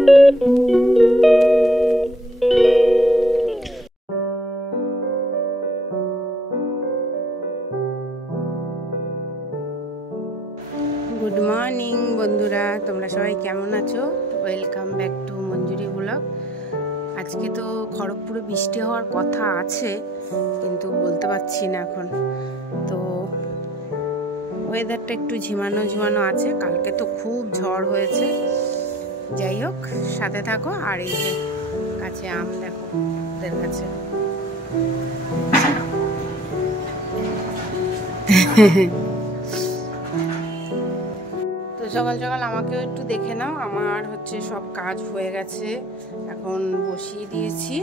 Good morning বন্ধুরা, তোমরা সবাই কেমন আছো? Welcome back to Manjuri blog. আজকে তো খড়গপুরে বৃষ্টি হওয়ার কথা আছে, কিন্তু বলতে পারছি না এখন। তো ওয়েদারটা একটু ঝিমানো ঝিমানো আছে, কালকে তো খুব ঝড় হয়েছে। যাই হোক, সাথে থাকো। আর এই যে কাছে আম দেখো ওদের কাছে। তো সকাল সকাল আমাকেও একটু দেখে নাও। আমার হচ্ছে সব কাজ হয়ে গেছে, এখন বসিয়ে দিয়েছি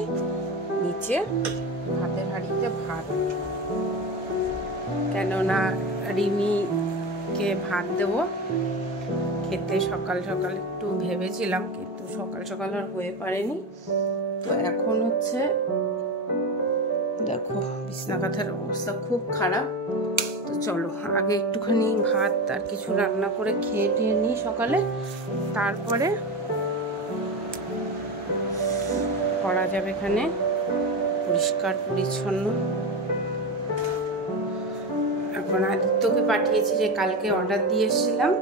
নিচে ভাতের হাঁড়িতে ভাত, কেননা রিমিকে ভাত দেব খেতে। সকাল সকাল একটু ভেবেছিলাম, কিন্তু সকাল সকাল আর হয়ে পারেনি। তো এখন হচ্ছে দেখো বিছনা কাঁথার অবস্থা খুব খারাপ। তো চলো আগে একটুখানি ভাত আর কিছু রান্না করে খেয়ে টেয়ে নিই সকালে, তারপরে করা যাবে এখানে পরিষ্কার পরিচ্ছন্ন। এখন আদিত্যকে পাঠিয়েছি, যে কালকে অর্ডার দিয়ে এসেছিলাম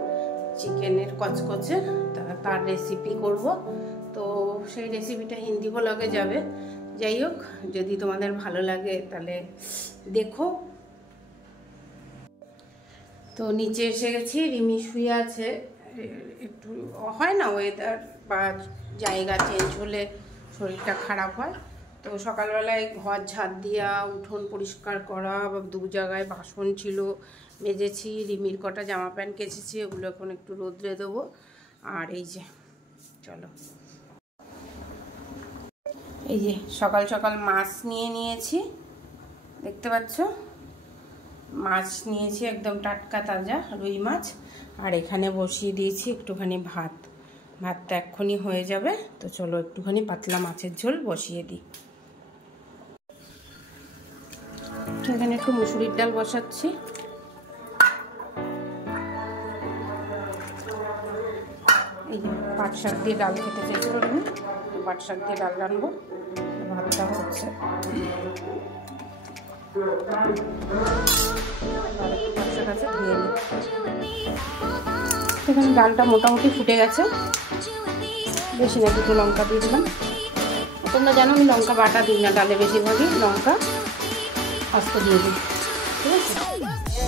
চিকেনের কচকচে, তার রেসিপি করব। তো সেই রেসিপিটা হিন্দি ব্লগে যাবে। যাই হোক, যদি তোমাদের ভালো লাগে তাহলে দেখো। তো নিচে এসে গেছি, রিমি শুয়ে আছে। একটু হয় না, ওয়েদার বা জায়গা চেঞ্জ হলে শরীরটা খারাপ হয়। তো সকালবেলায় ঘর ঝাড় দিয়া, উঠোন পরিষ্কার করা, বা দু জায়গায় বাসন ছিল মেজেছি, রিমির কটা জামা প্যান্ট কেচেছি, ওগুলো এখন একটু রোদ্রে দেবো। আর এই যে চলো, এই যে সকাল সকাল মাছ নিয়ে নিয়েছি, দেখতে পাচ্ছ মাছ নিয়েছি একদম টাটকা তাজা রুই মাছ। আর এখানে বসিয়ে দিয়েছি একটুখানি ভাত, ভাতটা এক্ষুনি হয়ে যাবে। তো চলো একটুখানি পাতলা মাছের ঝোল বসিয়ে দিই। এখানে একটু মুসুরির ডাল বসাচ্ছি। এই যে পাট শাক দিয়ে ডাল খেতে চাইছিল আমি, পাট শাক দিয়ে ডাল রানবো। ভাতটা হচ্ছে, এখানে ডালটা মোটামুটি ফুটে গেছে, বেশি না দুটো লঙ্কা দিয়ে দিলাম। তোমরা জানো আমি লঙ্কা বাটা দিই না ডালে, বেশিরভাগই লঙ্কা আস্ত দিয়ে দিই, ঠিক আছে।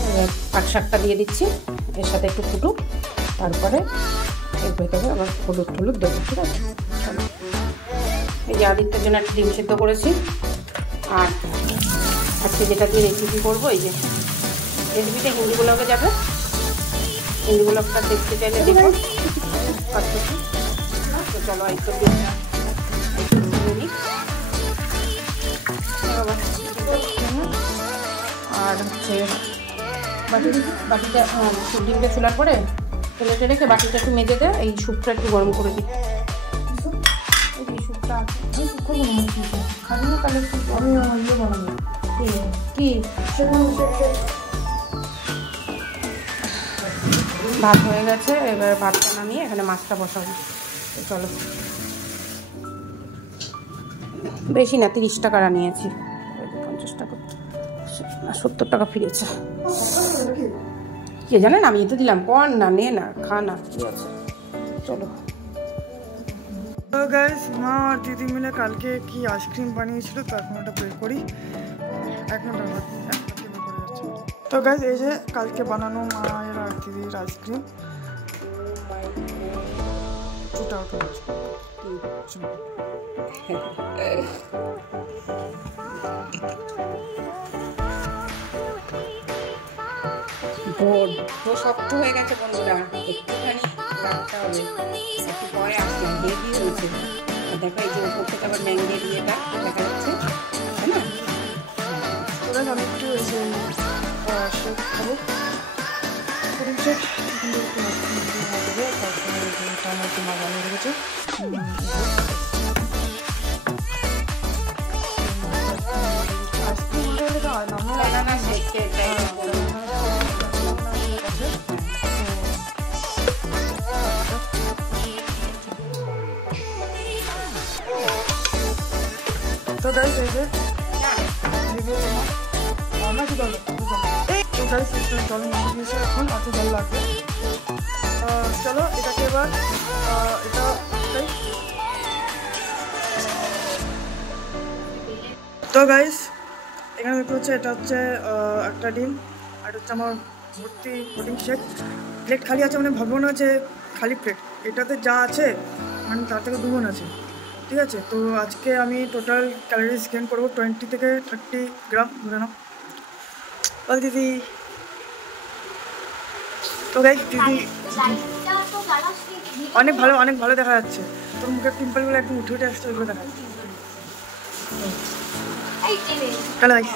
এবার পাট শাকটা দিয়ে দিচ্ছি, এর সাথে একটু ফুটুক, তারপরে এর ভেতরে আবার হলুদ টলুদ দেবো, ঠিক আছে। এই যে আদিত্যের জন্য একটা ডিম সেদ্ধ করেছি। আর আজকে যেটা দিয়ে রেসিপি করবো, এই যে রেসিপিটা হিন্দি ব্লগে যাবে, হিন্দি ব্লগটা দেখতে চাইলে দেখো। তো চলো একটু আর হচ্ছে বাটিটা ডিমটা ছোলার পরে তেলেটে রেখে বাটিটা একটু মেজে দেয়, এই স্যুপটা একটু গরম করে দিই। এই স্যুপটা খাবি না, তাহলে আমি ইয়ে বানাবো কি ভাত হয়ে গেছে। এবার ভাতটা নামিয়ে এখানে মাছটা বসাবো। তো চলো, বেশি না 30 টাকা নিয়েছি, 50 টাকা 70 টাকা ফিরেছে। কে জানেন, আমি তো দিলাম, কর না, নে না, খা না, কি আছে। চলো। তো গাইস, মা আর দিদি মিলে কালকে কি আইসক্রিম বানিয়েছিল, তো এখন ওটা বের করি। তো গাইস, এই যে কালকে বানানো মায়ের আর দিদির আইসক্রিম। শক্ত হয়ে গেছে বন্ধুরা, একটুখানি রাখতে হবে, একটু পরে আসলাম, হেভি হয়েছে। দেখো এই যে উপর থেকে আবার ম্যাঙ্গের ইয়েটা দেখা যাচ্ছে, তাই না? ওরা আমি একটু খাবো তারপরে মা বানিয়ে রেখেছে। গাইস এই যে না কি জল তো গাইস জল মিশিয়ে দিয়েছে এখন এত জল লাগবে চলো এটাকে এবার এটা তো গাইস এখানে দেখতে হচ্ছে এটা হচ্ছে একটা ডিম আর হচ্ছে আমার ভর্তি প্রোটিন শেক প্লেট খালি আছে মানে ভাববো না যে খালি প্লেট এটাতে যা আছে মানে তার থেকে দুগুণ আছে ঠিক আছে তো আজকে আমি টোটাল ক্যালোরিজ গেইন করবো 20 থেকে 30 গ্রাম ধরে নাও বল দিদি তো গাইস দিদি অনেক ভালো দেখা যাচ্ছে তোর মুখের পিম্পলগুলো একদম উঠে উঠে আসছে ওইগুলো দেখা যাচ্ছে চলো গাইস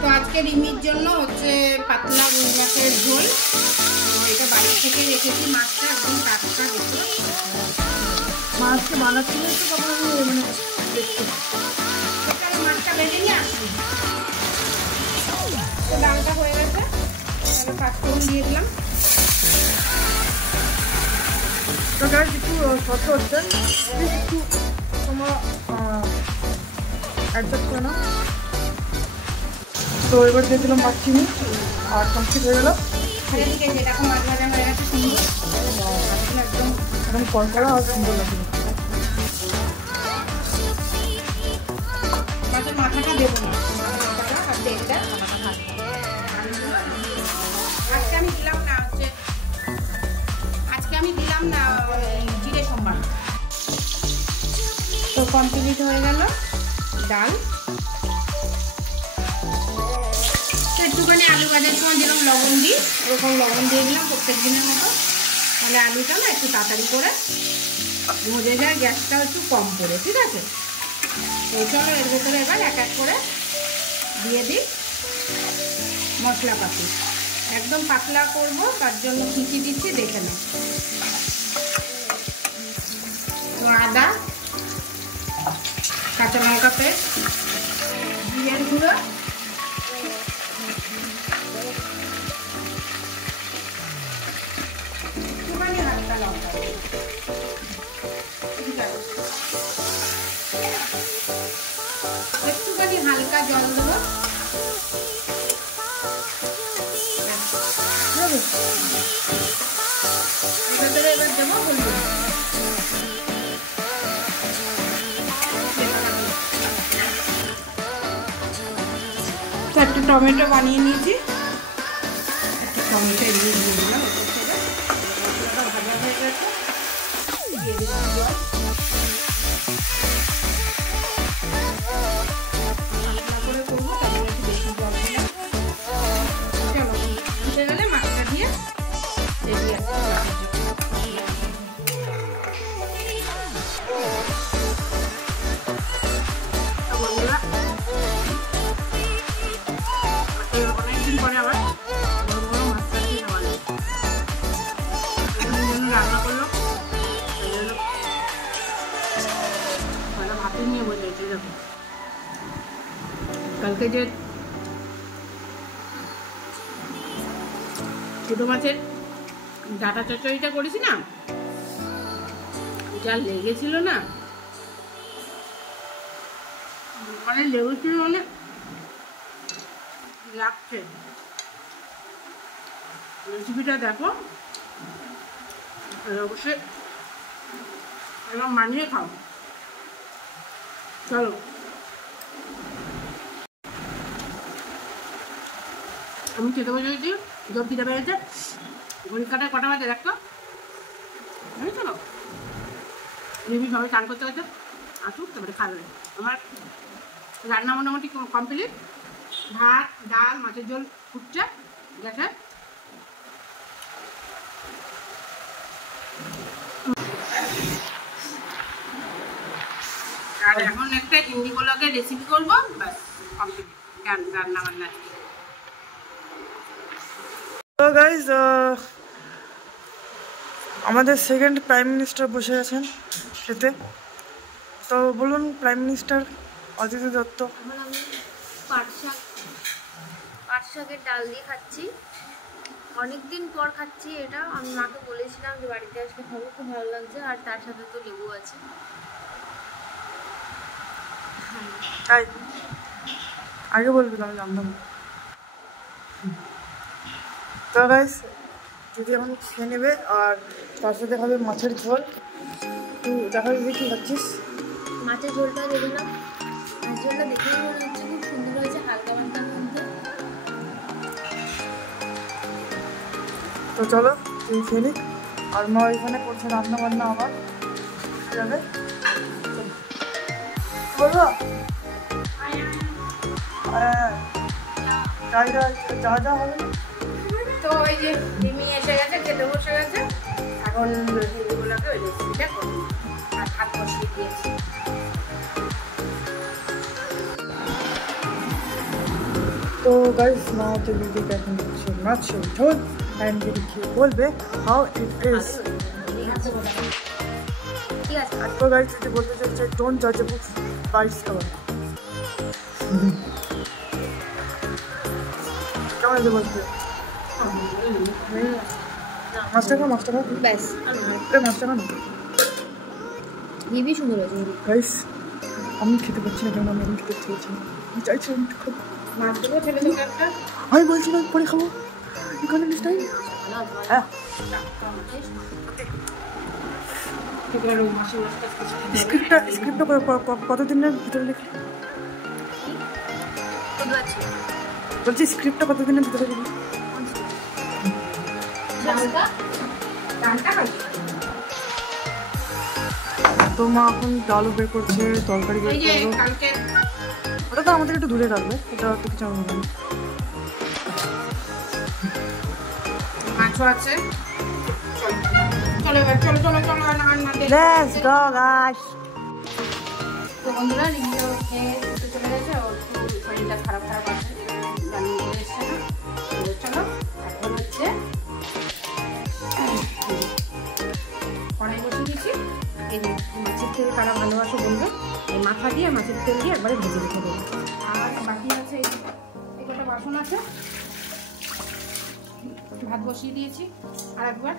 তো আজকে রিমির জন্য হচ্ছে পাতলা রুই মাছের ঝোল এটা বাড়ি থেকে রেখেছি মাছটা একদম টাটকা দেখো মাছকে বানাচ্ছি না তো তখন আমি মানে দেখছি মাছটা বেজে নিয়ে আসছি তো ডালটা হয়ে গেছে তাহলে পাঁচফোড়ন দিয়ে দিলাম তো গাইস একটু শর্ত হচ্ছে একটু তোমার অ্যাডজাস্ট করে নাও তো এবার দিয়ে দিলাম মাছ চিনি আর কমপ্লিট হয়ে গেল এদিকে যেরকম মাছ ভাজা হয়ে গেছে সুন্দর একদম একদম কড়কড়া আর সুন্দর লাগবে মাছের মাথাটা দেবো না মাথাটা আর তেলটা আজকে আমি দিলাম না জিরে সম্বার তো কমপ্লিট হয়ে গেল ডাল একটুখানি আলু ভাজার সময় যেরকম লবণ দিই ওরকম লবণ দিয়ে দিলাম প্রত্যেক দিনের মতো তাহলে আলুটা না একটু তাড়াতাড়ি করে ভজে যায় গ্যাসটা একটু কম করে ঠিক আছে তো চলো এর ভেতরে এবার এক এক করে দিয়ে দিই মশলাপাতি একদম পাতলা করব তার জন্য খিচি দিচ্ছি দেখে নাও তো আদা কাঁচা লঙ্কা পেস্ট জিরের গুঁড়ো একটুখানি হালকা লঙ্কা একটুখানি হালকা জল দেবো ভেতরে এবার দেবো হলুদ একটা টমেটো বানিয়ে নিয়েছি একটা টমেটো এমনি দিয়ে দিলাম মশলাটা ভাজা হয়ে গেছে দিয়ে দিলাম জল হালকা করে করবো তাহলে একটু বেশি জল দিলাম চলো ফুটে গেলে মাছটা দিয়ে রেডি আছে বন্ধুরা অনেকদিন পরে আবার বড় বড় মাছটা দিয়ে খাওয়া যায় রান্না করলো ভাতের নিয়ে বোঝা যাচ্ছে দেখো কালকে যে ছোটো মাছের ডাটা চচ্চড়িটা করেছি না যা লেগেছিল না মানে লেগেছিল মানে লাগছে রেসিপিটা দেখো অবশ্যই এবং মানিয়ে খাও চলো আমি খেতে বসেছি জল খিদে পেয়েছে ঘড়ি কাটায় কটা বাজে দেখতো বুঝেছো রিমি সবাই চান করতে গেছে আসুক তারপরে খাবে আমার রান্না মোটামুটি কমপ্লিট ভাত ডাল মাছের ঝোল ফুটছে গ্যাসে আর এখন একটা হিন্দি ব্লগের রেসিপি করবো ব্যাস কমপ্লিট রান্না বান্না তো গাইজ আমাদের সেকেন্ড প্রাইম মিনিস্টার বসে আছেন খেতে তো বলুন প্রাইম মিনিস্টার অদিতি দত্ত এখন আমি পাট শাকের ডাল দিয়ে খাচ্ছি অনেকদিন পর খাচ্ছি এটা। আমি মাকে বলেছিলাম যে বাড়িতে আসলে খাবো, খুব ভালো লাগছে। আর তার সাথে তো লেবু আছে। তাই আগে বলবি আমি জানতাম। তো গাইস যদি এখন খেয়ে নেবে আর তার সাথে খাবে মাছের ঝোল। তুই দেখা যাবে কি খাচ্ছিস? মাছের ঝোলটা দেবে না? মাছের ঝোলটা দেখেই মনে হচ্ছে খুব সুন্দর হয়েছে, হালকা মালকার মধ্যে। তো চলো তুই খেয়ে নি। আর মা ওইখানে করছে রান্না বান্না আবার যাবে। বলবো যা যা হবে না। তো ওই যে মিমি এসে গেছে, খেতে বসে গেছে। এখন হিন্দুগুলোকে ওই রেসিপিটা করবো আর ভাত বসিয়ে দিয়েছি। তো গাইস মা তো ভিডিওটা এখন হচ্ছে মাছের ঝোল অ্যান্ড যদি খেয়ে বলবে হাউ ইট ইজ। ঠিক আছে। আর তো গাইস যদি বলতে চাইছে ডোন্ট জাজ এ বুক বাই ইটস কভার। কেমন আছে বলতে? মাছটা খা, মাছটা খা। ব্যাস মাছটা খা না হেবি সুন্দর হয়েছে, হেবি। গাইস আমি খেতে পারছি না, কেন আমি এখন খেতে চাইছি। আমি চাইছি আমি একটু খাবো। মাছ দেবো ছেলে তোকে একটা? আমি বলছি না পরে খাবো। এখানে টাইম হ্যাঁ এবার ওই মাসি মাছটা স্ক্রিপ্টটা কতদিনের ভিতরে লিখি? বুঝতে পারছি। বলছি স্ক্রিপ্টটা কতদিনের ভিতরে লিখি? ডালটা খাই। তো মা এখন ডালও বের করছে, তরকারি বের এই যে করলো। কালকে ওটা তো আমাদের একটু দূরে রাখবে, এটা তো কিছু হবে না। মাছও আছে। চলো এবার চলো চলো চলো লেটস গো গাইস। তো বন্ধুরা রিভিউ খেয়ে একটু চলে গেছে, ওর একটু শরীরটা খারাপ খারাপ আছে, রান্না করে এসছে না। তো চলো এখন হচ্ছে কড়াই বসিয়ে দিয়েছি। এই যে মাছের তেল কারা ভালোবাসো বলবে, এই মাথা দিয়ে মাছের তেল দিয়ে একবারে ভেজে রেখে দেবো। আর বাকি আছে এই কটা বাসন আছে, ভাত বসিয়ে দিয়েছি আর একবার।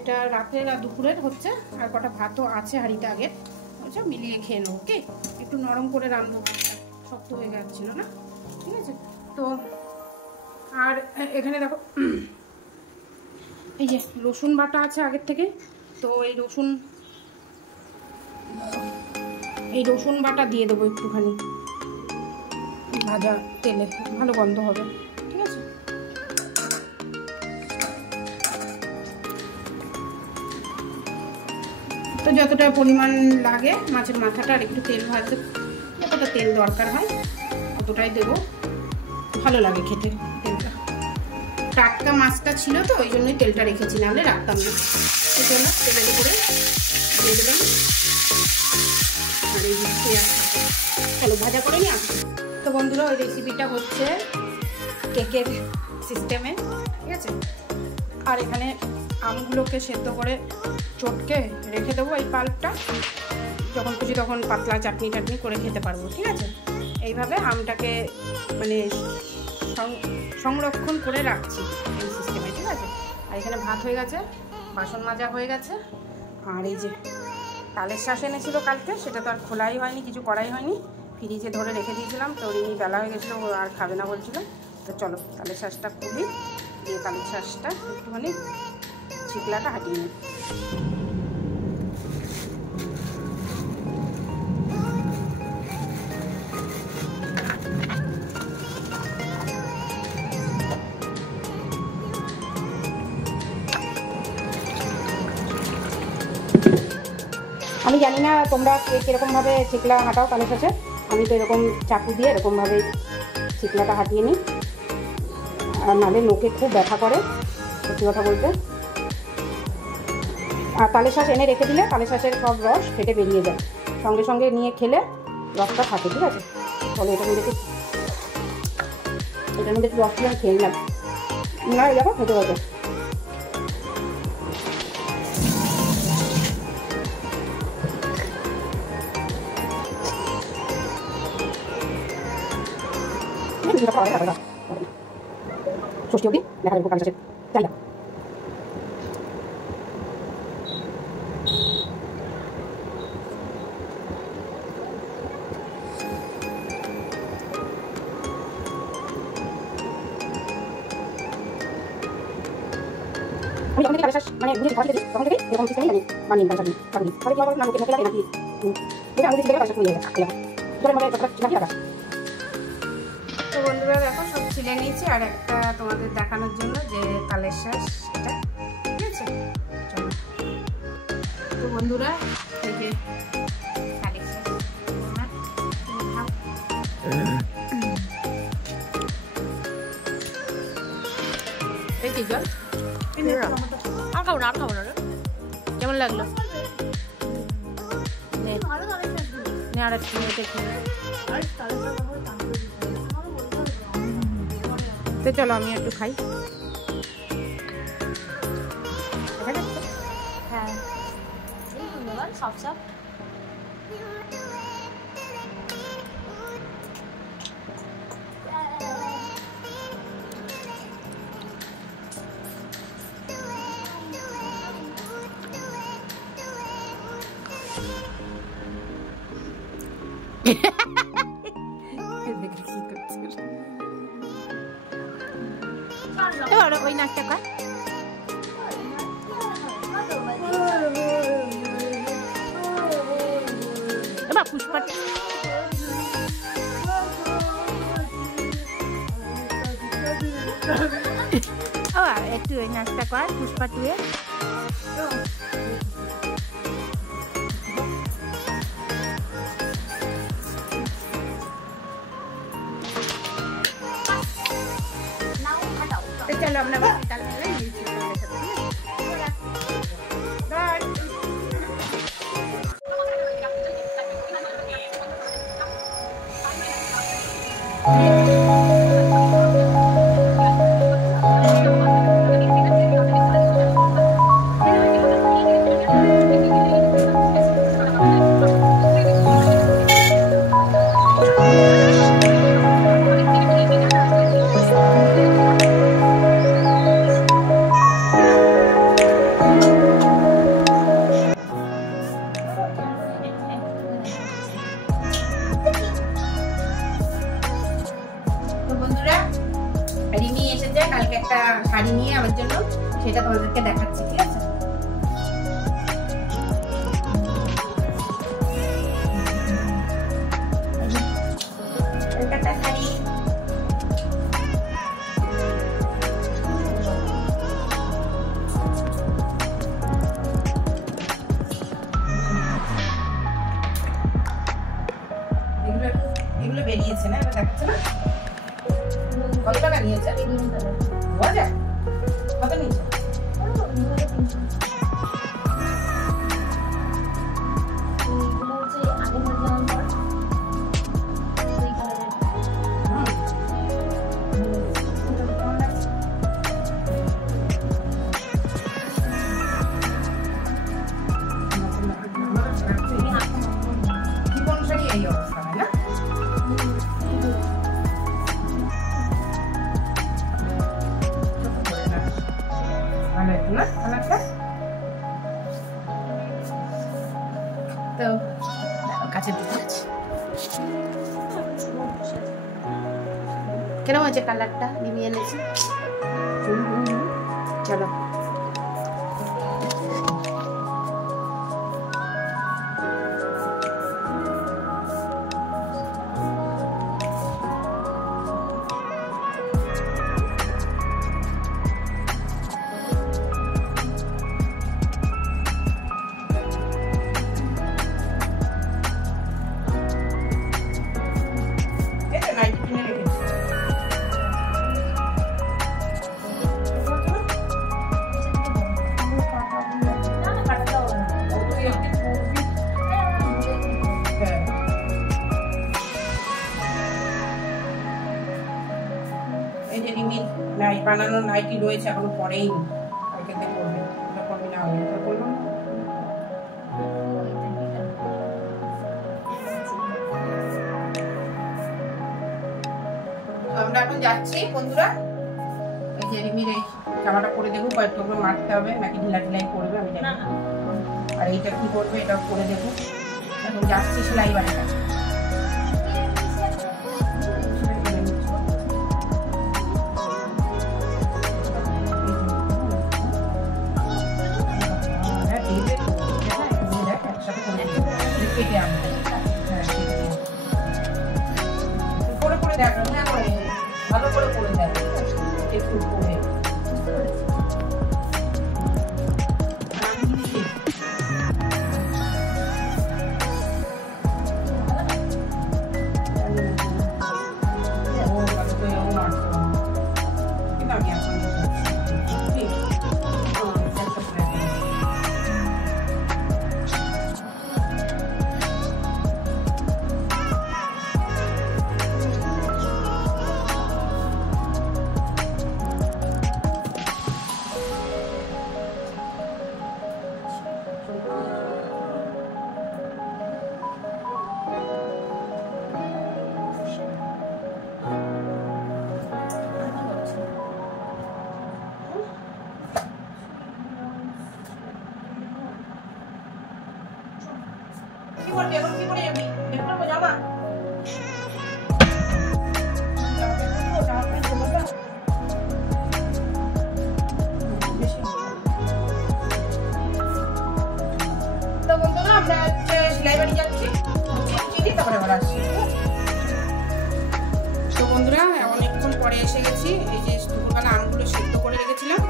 এটা রাতের আর দুপুরের হচ্ছে, আর কটা ভাতও আছে হাঁড়িতে আগের, বুঝছো, মিলিয়ে খেয়ে নেবো। ওকে, একটু নরম করে রান্না, শক্ত হয়ে যাচ্ছিল না, ঠিক আছে। তো আর এখানে দেখো এই যে রসুন বাটা আছে আগের থেকে। তো এই রসুন বাটা দিয়ে দেবো একটুখানি ভাজা তেলে, ভালো গন্ধ হবে, ঠিক আছে। তো যতটা পরিমাণ লাগে মাছের মাথাটা আর একটু তেল ভাজতে, যতটা তেল দরকার হয় অতটাই দেবো, ভালো লাগে খেতে তেলটা। টাটকা মাছটা ছিল তো ওই জন্যই তেলটা রেখেছি, নাহলে রাখতাম না। তো চলো তেলের উপরে দিয়ে দিলাম। আর এই চলো ভাজা করে নিয়ে আসবো। তো বন্ধুরা ওই রেসিপিটা হচ্ছে কেকের সিস্টেমে, ঠিক আছে। আর এখানে আমগুলোকে সেদ্ধ করে চটকে রেখে দেবো, এই পাল্পটা যখন খুশি তখন পাতলা চাটনি টাটনি করে খেতে পারবো, ঠিক আছে। এইভাবে আমটাকে মানে সংরক্ষণ করে রাখছি এই সিস্টেমে, ঠিক আছে। আর এখানে ভাত হয়ে গেছে, বাসন মাজা হয়ে গেছে। আর এই যে তালের শাঁস এনেছিল কালকে, সেটা তো আর খোলাই হয়নি, কিছু করাই হয়নি, ফ্রিজে ধরে রেখে দিয়েছিলাম। তো রিনি বেলা হয়ে গেছিলো, ও আর খাবে না বলছিল। তো চলো তালের শাঁসটা খুলি, দিয়ে তালের শাঁসটা একটুখানি ছিকলাটা হাঁটিয়ে নিই। আমি জানি না তোমরা কীরকমভাবে ছিকলা হাঁটাও তালের শাঁসে, আমি তো এরকম চাকু দিয়ে এরকমভাবে ছিকলাটা হাঁটিয়ে নিই, আর নাহলে নোকে খুব ব্যথা করে, সত্যি কথা বলতে। আর তালের শাঁস এনে রেখে দিলে তালের শাঁসের সব রস ফেটে বেরিয়ে যায়, সঙ্গে সঙ্গে নিয়ে খেলে রসটা থাকে, ঠিক আছে। তাহলে এটার মধ্যে একটু রস দিয়ে খেয়ে নিলাম, না দেখো খেতে হবে। ষষ্ঠী অবধি দেখা যাবে কাল শেষে। তাই আমি যখন থেকে কালের শ্বাস মানে বুঝে ঘর থেকে তখন থেকে এরকম সিস্টেমে আমি বানিয়ে কালের শ্বাস কাটি তাহলে কি হবে না মুখে মুখে লাগে নাকি এটা আমি দেখে কালের শ্বাস হয়ে যায় এরকম ধরে মধ্যে কথা রাখা। তো বন্ধুরা দেখো সব ছিলে নিয়েছি আর একটা তোমাদের দেখানোর জন্য যে কালের শ্বাস এটা ঠিক আছে। চলো তো বন্ধুরা এই যে কালের শ্বাস দেখি জল আর খাবো না কেমন লাগলো তো চলো আমি একটু খাই। হ্যাঁ সব সব ওই নাচটা কর এবার পুষ্পা একটু ওই নাচটা কর পুষ্পা টুয়ে चलो अपना बात निकाल কালকে একটা শাড়ি নিয়ে আমার জন্য সেটা তোমাদেরকে দেখাচ্ছি ঠিক আছে। একটা শাড়ি এগুলো বেরিয়েছে না দেখাচ্ছে না কত টাকা নিয়েছে কত নিয়েছে এই অবস্থা হয় না তো কাছে দিতে আছে কেন হয়েছে কালারটা নিয়ে এনেছি চলো বানানো নাইটি রয়েছে এখনো পরেই কালকে করবে ওটা করবি না আমি ওটা করবো আমরা এখন যাচ্ছি বন্ধুরা এই যে রিমির এই জামাটা পরে দেখো কয়েকটা করে মারতে হবে নাকি ঢিলা ঢিলাই করবে আমি জানি না। আর এইটা কি করবে এটাও করে দেখো। এখন যাচ্ছি সেলাই বাড়িটা। করে করে দেখ ভালো করে করে দেখ একটু করে বন্ধুরা অনেকক্ষণ পরে এসে গেছি। এই যে দুপুরবেলা আমগুলো সেদ্ধ করে রেখেছিলাম,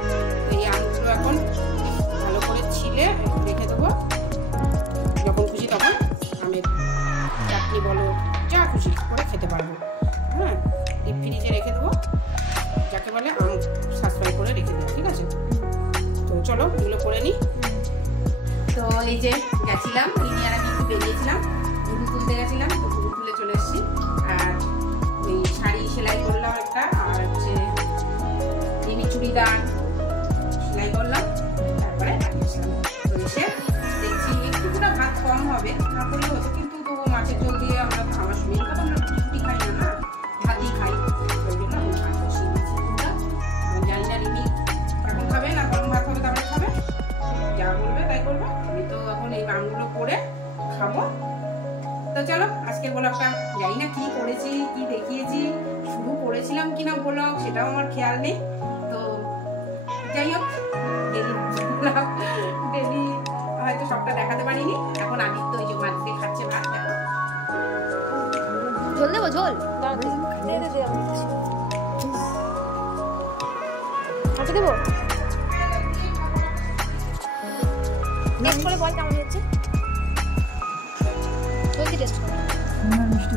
এই আমগুলো এখন ভালো করে ছিলে রেখে দেবো। যখন খুশি তখন আমের চাটনি বলো যা খুশি করে খেতে পারবো। হ্যাঁ, ডিপ ফ্রিজে রেখে দেবো, যাকে বলে আম সাশ্রয় করে রেখে দেবো। ঠিক আছে, তো চলো এগুলো করে নিই। তো এই যে গেছিলাম আর আমি একটু বেরিয়েছিলাম, ঘুরু তুলতে গেছিলাম, তো ঘুরু তুলে চলে এসেছি। আর ওই শাড়ি সেলাই করলাম একটা, আর হচ্ছে মিনি চুড়িদার সেলাই করলাম, তারপরে আসলাম। তো এসে দেখছি একটুকুটা ভাত কম হবে, না করলে হতো, কিন্তু তবু মাছের ঝোল দিয়ে আমরা আমার মেন কথা আমরা রুটি খাই না, ভাতই খাই, ওই জন্য আমি ভাত বসিয়ে দিচ্ছি। জানি না রিমি এখন খাবে না গরম ভাত হবে তারপরে খাবে, যা বলবে তাই করবে। আমি তো এখন এই আমগুলো করে খাবো। তো চলো আজকের ব্লগটা জানি না কি করেছি কি দেখিয়েছি, শুরু করেছিলাম কিনা ব্লগ সেটাও আমার খেয়াল নেই। তো যাই হোক, ডেলি হয়তো সবটা দেখাতে পারিনি। এখন আমি তো ওই যে বাড়িতে খাচ্ছে ভাত, দেখো ঝোল দেবো, ঝোল হাতে দেবো। টেস্ট করে বল কেমন হচ্ছে, জলদি টেস্ট করো। মিষ্টি